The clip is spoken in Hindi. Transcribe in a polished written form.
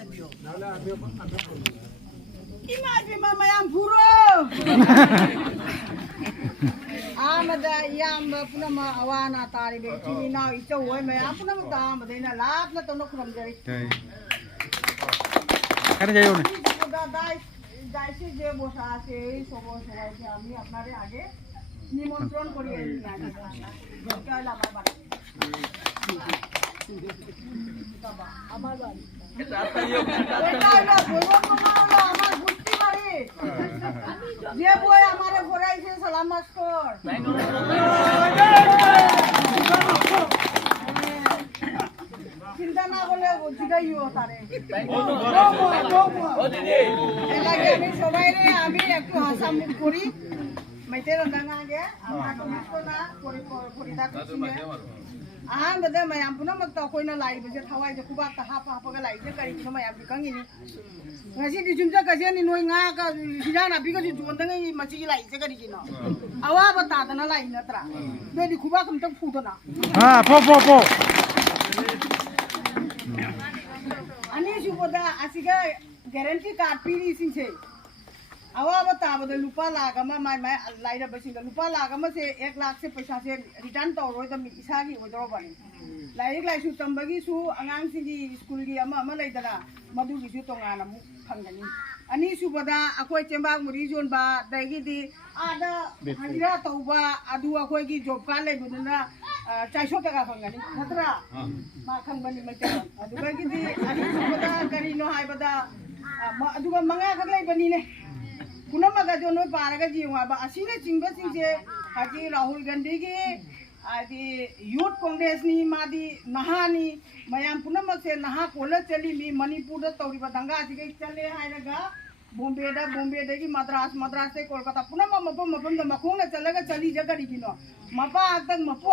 Imagine mamayang puro. Amada yam puna ma awana tari be chini na ito hoy maya puna ma da madina lap na tono khram jari. Kare jayo ne. Dai se je bosa আছে সবো সবাইকে আমি আপনারে আগে নিমন্ত্রণ করি আমার বাড়ি আমার বাড়ি আমার বুঝতে পারি যে বই আমারে ঘোরাইছে সালাম মাস্টার চিন্তা না করলে জিগাইও তারে আমি সবাই আমি একটু হাসামুখ করি মাইতে রন্দাঙ্গা আগে আমার তো না পরিদা করছিনে ahambada mayam punamak ta koina lai bese thawai je kubak ta hapa hapa ga lai je kari kino mayam bikangi ni ngasi di jumja ka je ni noi nga ka hijana bi ka ji jondang ni machi lai je kari kino awa ba ta na lai na tra be di kubak kum tak phuto na ha po ani juboda asiga guarantee card piri sinche awa ba ta ba lupa laga ma mai lai da basin ga lupa laga ma se 1 lakh se paisa se return to roi da mi isa gi odro bani lai su tambagi su angang singi school gi ama lai da madu gi su tonga na mu phangani ani su bada akoi chembang muri zon ba dai gi di ada hajira to ba adu akoi gi job ka lai budna 400 taka phangani khatra ma khang bani ma ta adu gi di ani su bada kari no hai bada adu ga manga khak lai bani ne पुनमगा जो नोय पारगा जीवा बा असीने चिंगबे सिंजे हाजी राहुल गांधी की आदि यूथ कांग्रेस नि मादी नहानी मयाम पुनमग से नहा कोल चली मी मणिपुर द तौरी बदंगा आदि चले हायरगा बॉम्बे दगी मद्रास से कोलकाता पुनम मपम द मखोंग चलगा चली जगड़ी किनो मपा तक मपो